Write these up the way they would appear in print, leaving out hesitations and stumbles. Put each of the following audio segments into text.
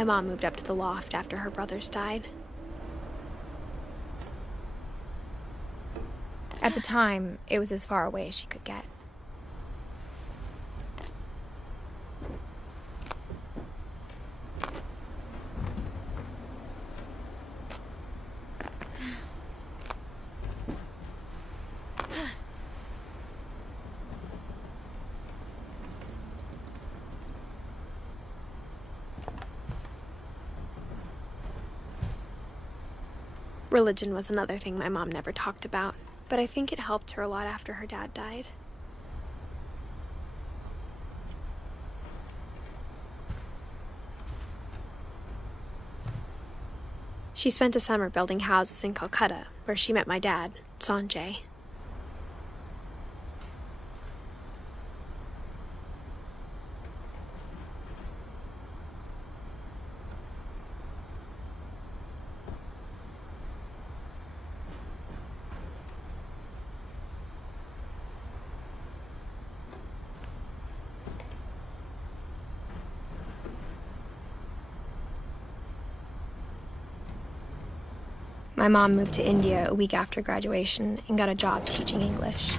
My mom moved up to the loft after her brothers died. At the time, it was as far away as she could get. Religion was another thing my mom never talked about, but I think it helped her a lot after her dad died. She spent a summer building houses in Calcutta, where she met my dad, Sanjay. My mom moved to India a week after graduation and got a job teaching English.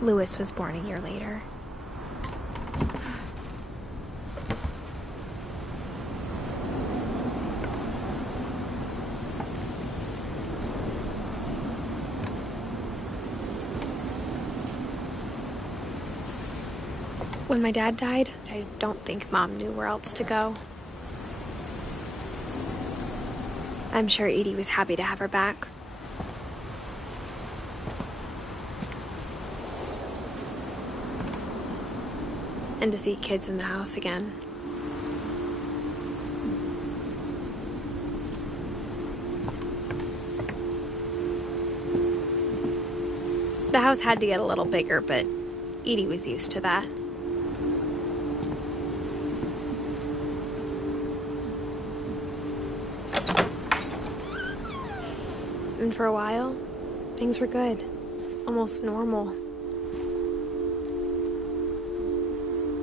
Louis was born a year later. When my dad died, I don't think Mom knew where else to go. I'm sure Edie was happy to have her back. And to see kids in the house again. The house had to get a little bigger, but Edie was used to that. And for a while, things were good, almost normal.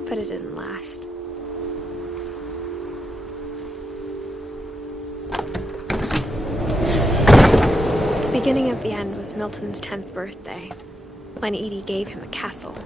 But it didn't last. The beginning of the end was Milton's 10th birthday, when Edie gave him a castle.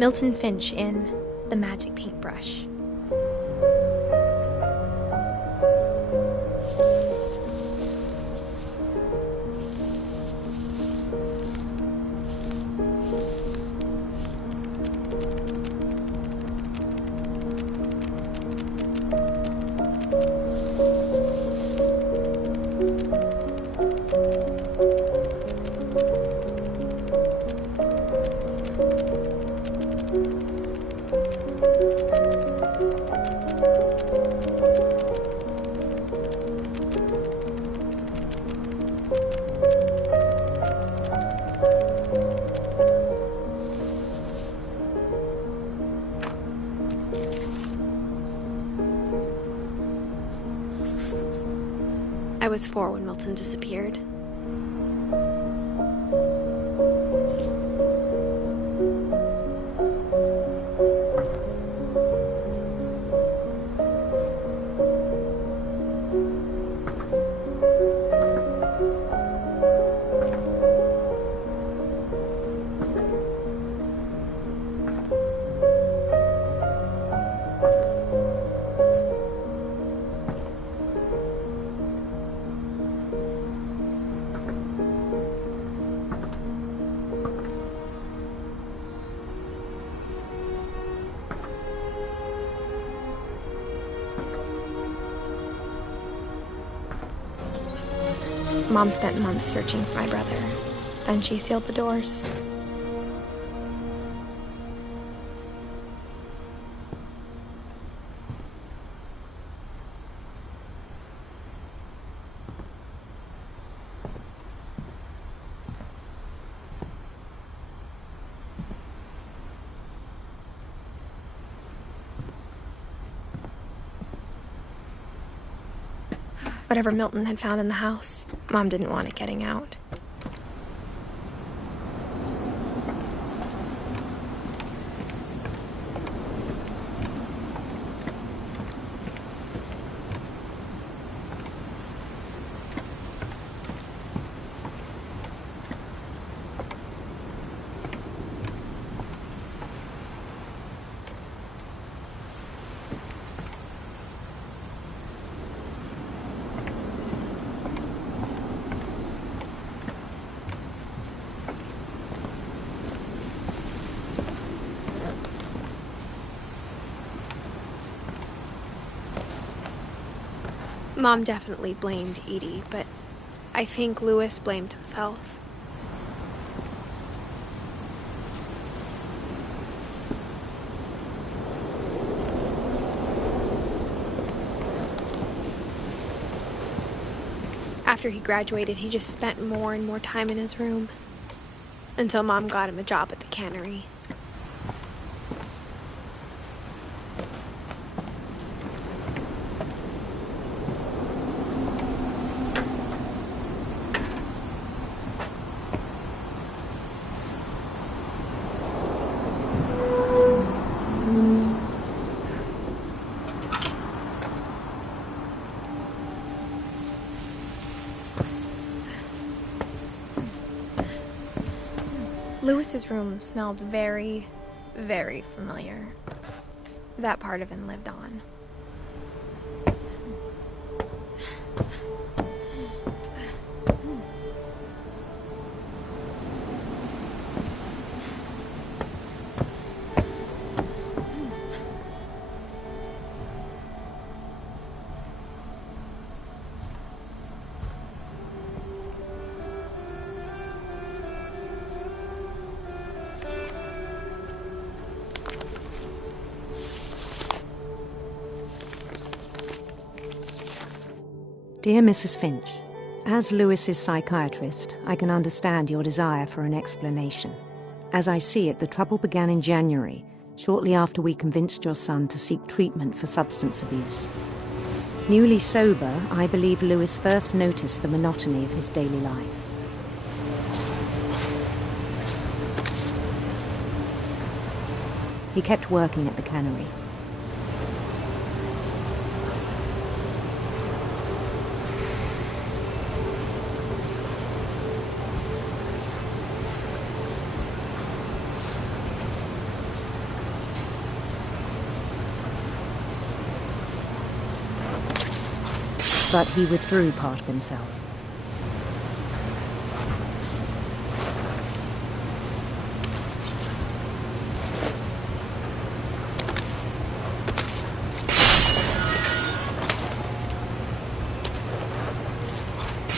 Edith Finch in The Magic Paintbrush. I was 4 when Milton disappeared. Mom spent months searching for my brother. Then she sealed the doors. Whatever Milton had found in the house, Mom didn't want it getting out. Mom definitely blamed Edie, but I think Louis blamed himself. After he graduated, he just spent more and more time in his room, until Mom got him a job at the cannery. Louis's room smelled very, very familiar. That part of him lived on. Dear Mrs. Finch, as Louis's psychiatrist, I can understand your desire for an explanation. As I see it, the trouble began in January, shortly after we convinced your son to seek treatment for substance abuse. Newly sober, I believe Louis first noticed the monotony of his daily life. He kept working at the cannery. But he withdrew part of himself.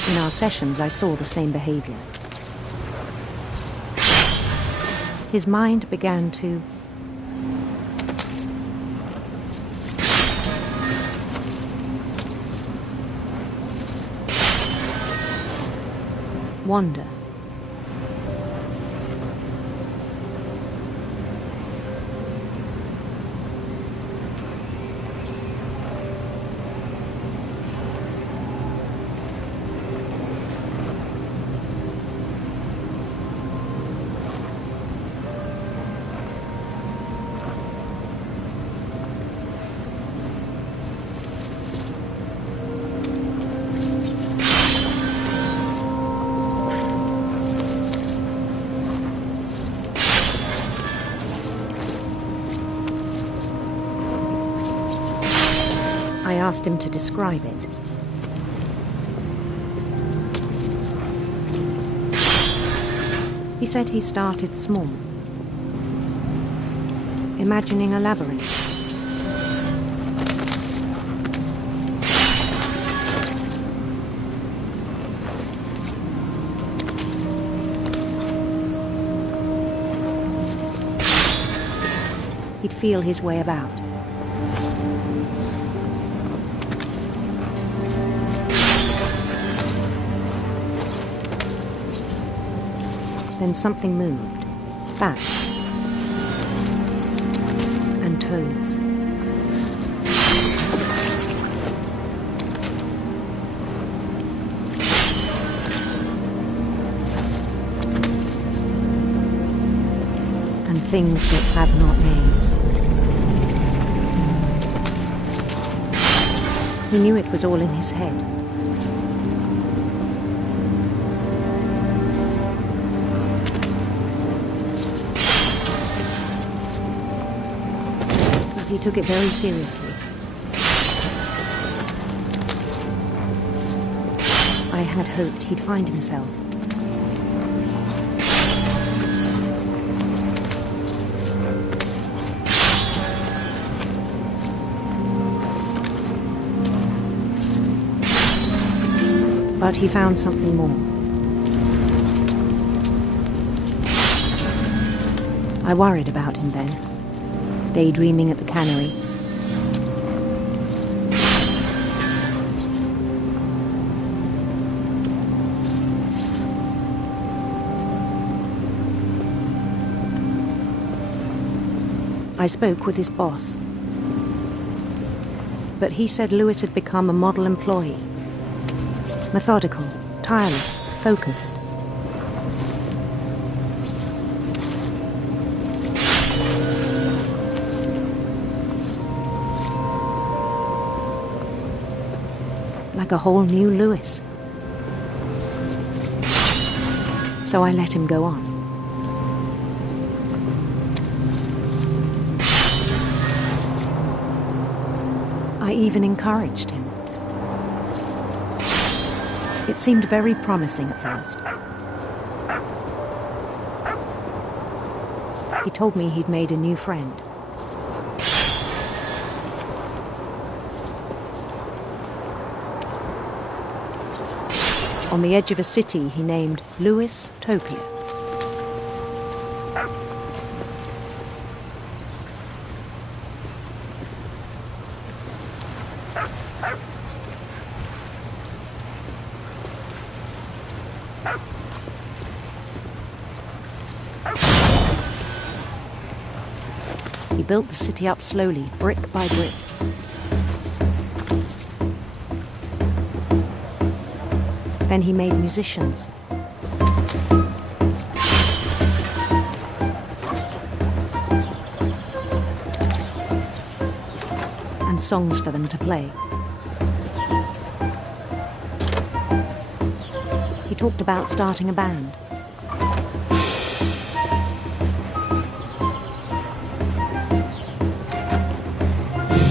In our sessions, I saw the same behavior. His mind began to wander. I asked him to describe it. He said he started small, imagining a labyrinth. He'd feel his way about. Then something moved. Bats. And toads. And things that have not names. He knew it was all in his head. He took it very seriously. I had hoped he'd find himself. But he found something more. I worried about him then. Daydreaming at the cannery. I spoke with his boss. But he said Lewis had become a model employee. Methodical, tireless, focused. Like a whole new Lewis. So I let him go on. I even encouraged him. It seemed very promising at first. He told me he'd made a new friend. On the edge of a city he named Lewis Topia. He built the city up slowly, brick by brick. Then he made musicians. And songs for them to play. He talked about starting a band.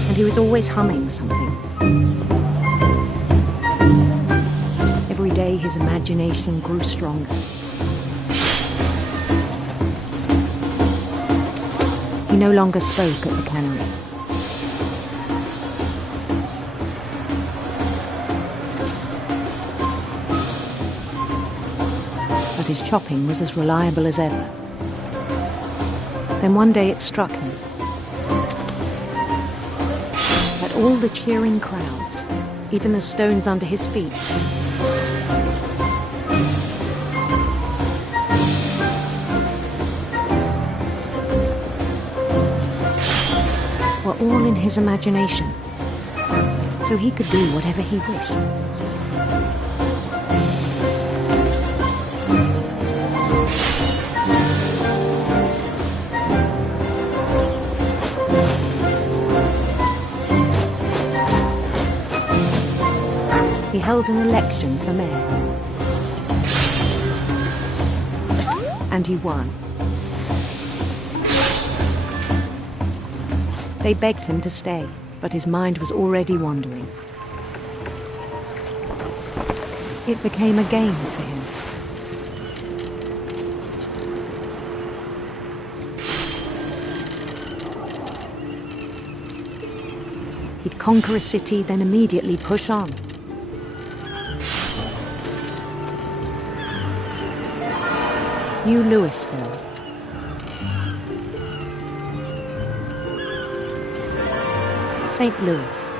And he was always humming something. Every day his imagination grew stronger. He no longer spoke at the cannery. But his chopping was as reliable as ever. Then one day it struck him that all the cheering crowds, even the stones under his feet, were all in his imagination, so he could do whatever he wished. He held an election for mayor. And he won. They begged him to stay, but his mind was already wandering. It became a game for him. He'd conquer a city, then immediately push on. New Louisville. St. Louis.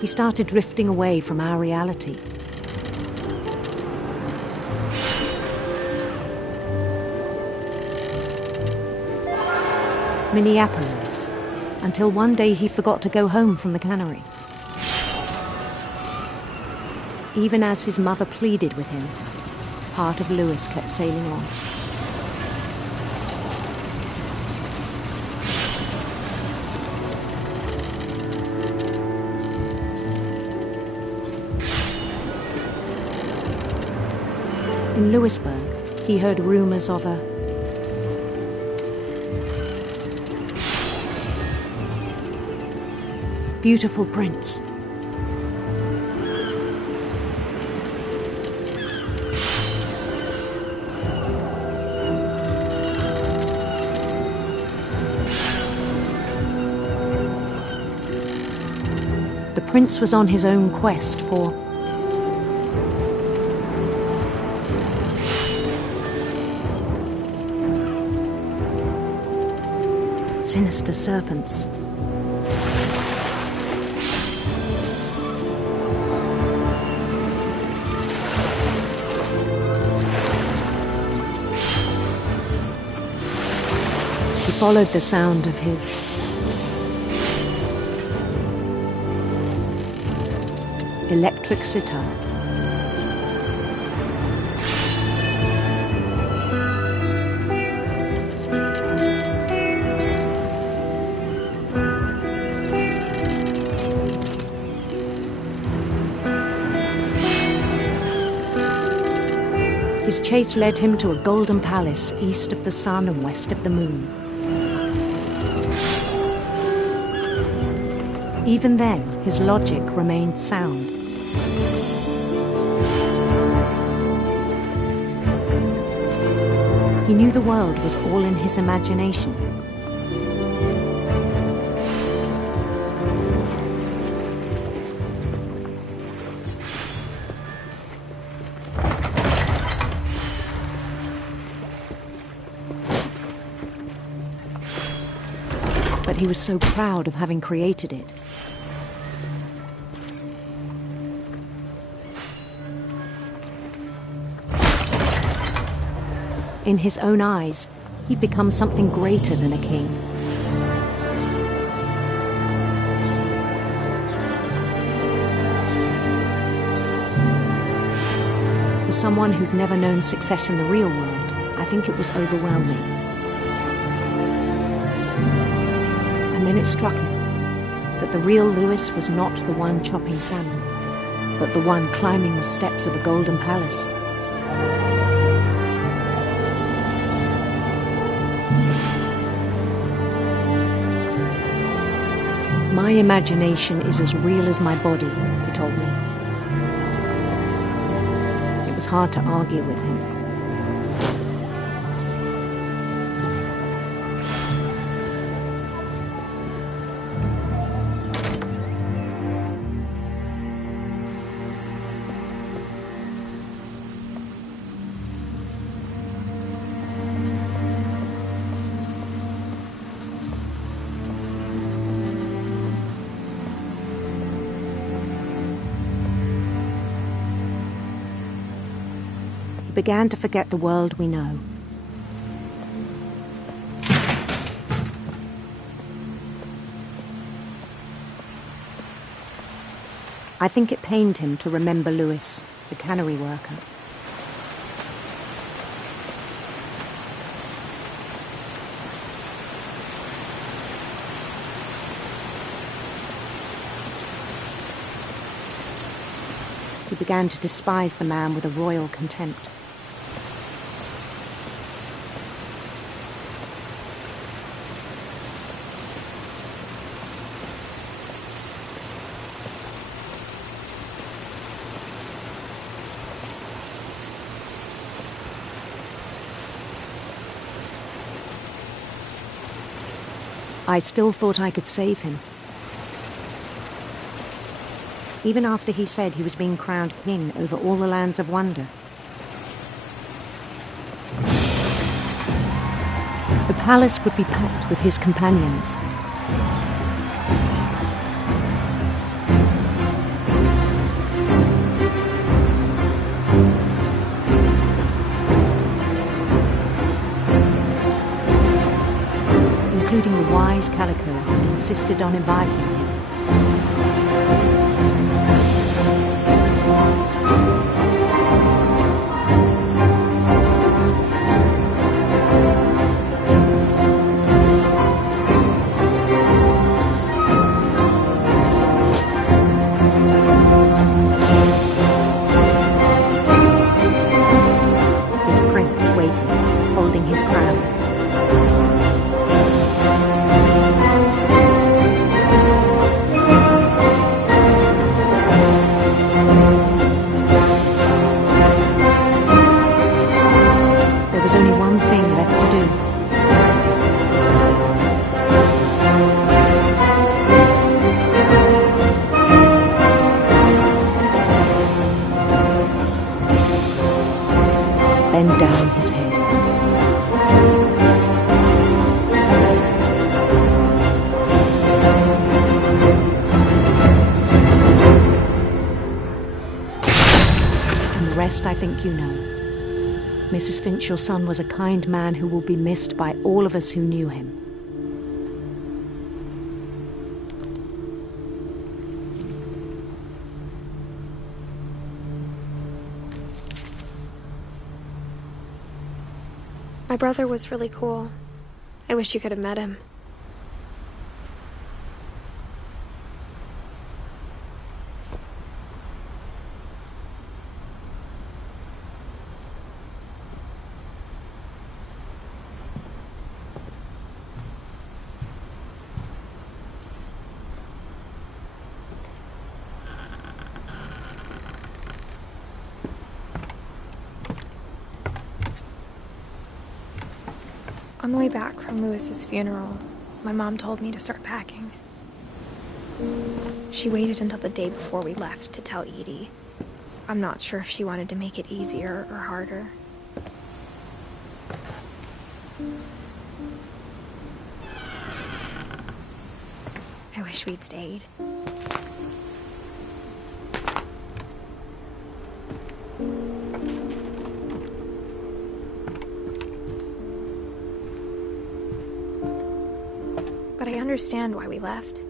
He started drifting away from our reality. Minneapolis, until one day he forgot to go home from the cannery. Even as his mother pleaded with him, part of Lewis kept sailing on. In Lewisburg, he heard rumors of a beautiful prince. The prince was on his own quest for sinister serpents. He followed the sound of his electric sitar. His chase led him to a golden palace east of the sun and west of the moon. Even then, his logic remained sound. He knew the world was all in his imagination. But he was so proud of having created it. In his own eyes, he'd become something greater than a king. For someone who'd never known success in the real world, I think it was overwhelming. And then it struck him that the real Lewis was not the one chopping salmon, but the one climbing the steps of a golden palace. My imagination is as real as my body, he told me. It was hard to argue with him. Began to forget the world we know. I think it pained him to remember Lewis, the cannery worker. He began to despise the man with a royal contempt. I still thought I could save him. Even after he said he was being crowned king over all the lands of wonder. The palace would be packed with his companions. Including the wise Calico who'd insisted on advising him. His prince waiting, holding his crown. There was only one thing left to do. Bend down his head. And the rest I think you know. Mrs. Finch, your son was a kind man who will be missed by all of us who knew him. My brother was really cool. I wish you could have met him. On the way back from Lewis's funeral, my mom told me to start packing. She waited until the day before we left to tell Edie. I'm not sure if she wanted to make it easier or harder. I wish we'd stayed. But I understand why we left.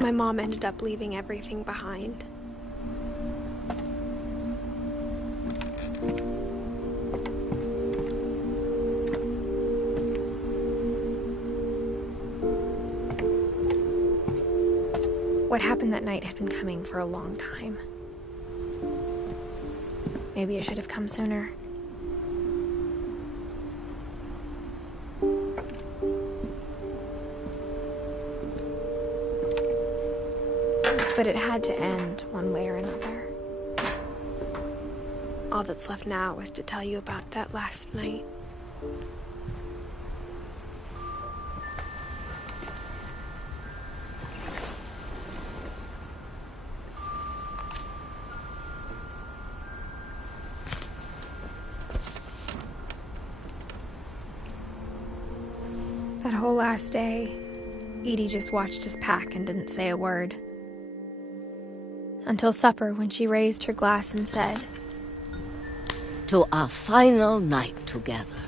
My mom ended up leaving everything behind. What happened that night had been coming for a long time. Maybe it should have come sooner. But it had to end one way or another. All that's left now is to tell you about that last night. That whole last day, Edie just watched us pack and didn't say a word. Until supper, when she raised her glass and said, "To our final night together,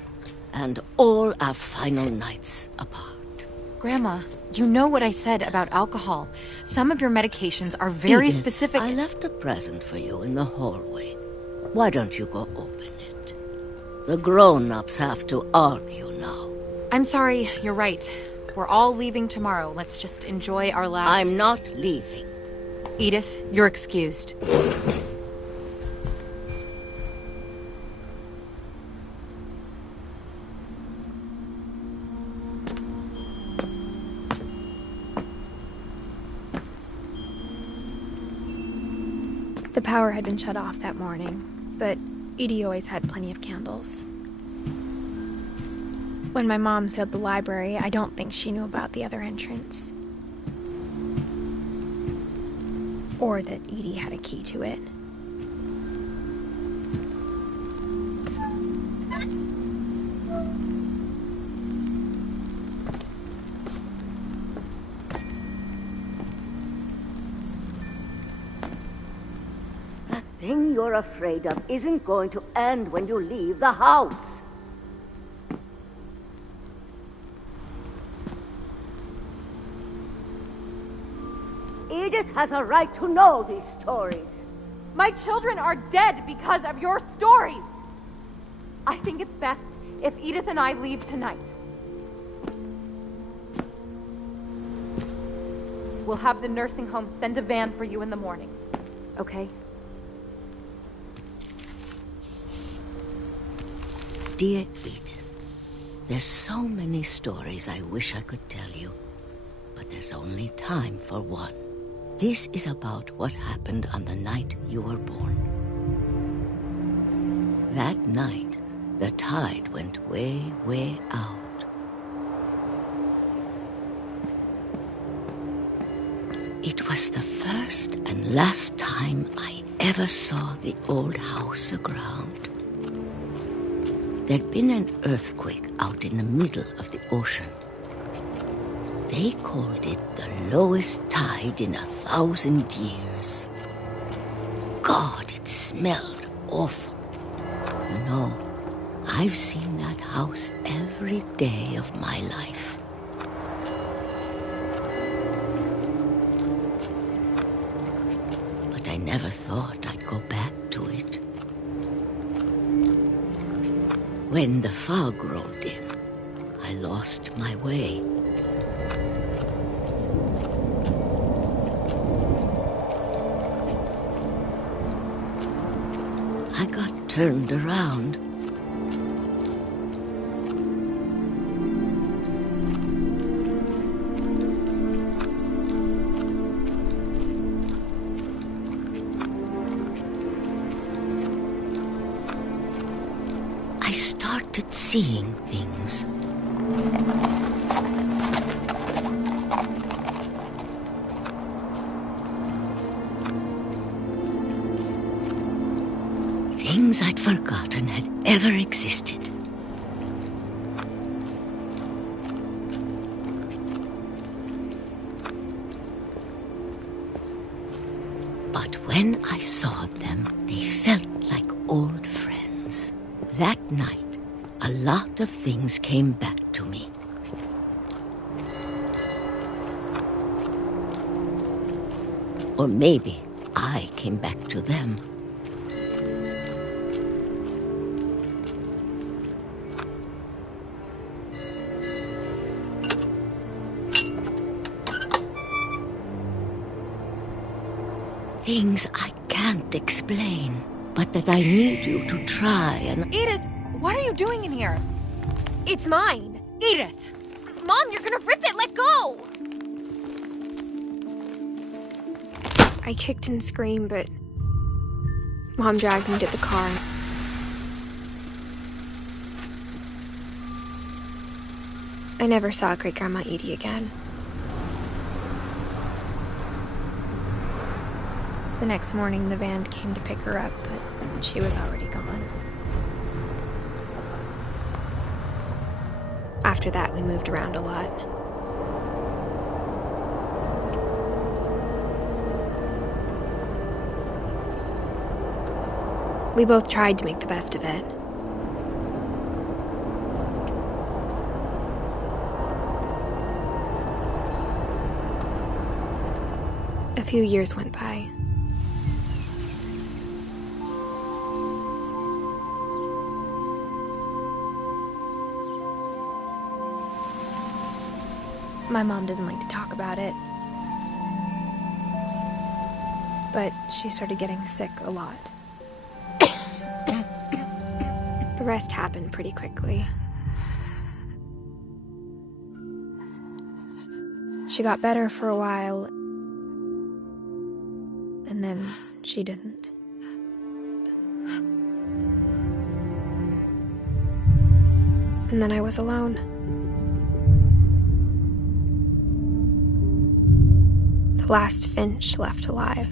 and all our final nights apart." Grandma, you know what I said about alcohol. Some of your medications are very Edith, specific. I left a present for you in the hallway. Why don't you go open it? The grown-ups have to argue now. I'm sorry, you're right. We're all leaving tomorrow. Let's just enjoy our last... I'm not leaving. Edith, you're excused. The power had been shut off that morning, but Edie always had plenty of candles. When my mom sealed the library, I don't think she knew about the other entrance. Or that Edie had a key to it. The thing you're afraid of isn't going to end when you leave the house. Edith has a right to know these stories. My children are dead because of your stories. I think it's best if Edith and I leave tonight. We'll have the nursing home send a van for you in the morning, okay? Dear Edith, there's so many stories I wish I could tell you, but there's only time for one. This is about what happened on the night you were born. That night, the tide went way, way out. It was the first and last time I ever saw the old house aground. There'd been an earthquake out in the middle of the ocean. They called it the lowest tide in 1,000 years. God, it smelled awful. You know, I've seen that house every day of my life. But I never thought I'd go back to it. When the fog rolled in, I lost my way. I got turned around. I started seeing things. Things I'd forgotten had ever existed. But when I saw them, they felt like old friends. That night, a lot of things came back to me. Or maybe I came back to them. Things I can't explain, but that I need you to try and... Edith, what are you doing in here? It's mine. Edith! Mom, you're gonna rip it! Let go! I kicked and screamed, but Mom dragged me to the car. I never saw Great-Grandma Edie again. The next morning, the van came to pick her up, but she was already gone. After that, we moved around a lot. We both tried to make the best of it. A few years went by. My mom didn't like to talk about it, but she started getting sick a lot. The rest happened pretty quickly. She got better for a while, and then she didn't. And then I was alone. The last Finch left alive.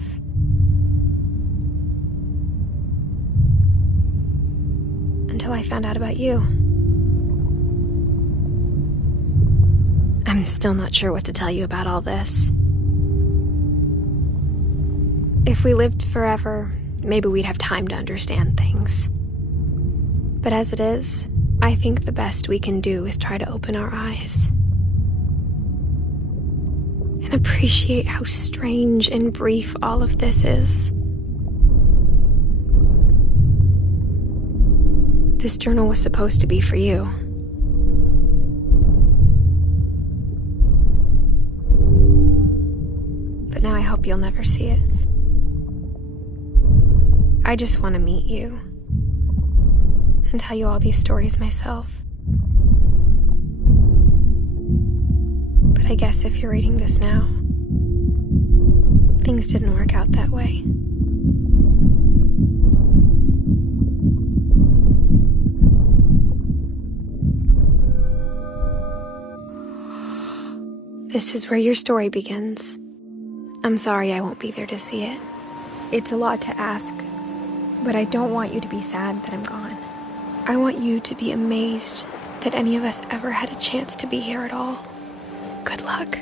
until I found out about you. I'm still not sure what to tell you about all this. If we lived forever, maybe we'd have time to understand things. But as it is, I think the best we can do is try to open our eyes and appreciate how strange and brief all of this is. This journal was supposed to be for you. But now I hope you'll never see it. I just want to meet you and tell you all these stories myself. But I guess if you're reading this now, things didn't work out that way. This is where your story begins. I'm sorry I won't be there to see it. It's a lot to ask, but I don't want you to be sad that I'm gone. I want you to be amazed that any of us ever had a chance to be here at all. Good luck.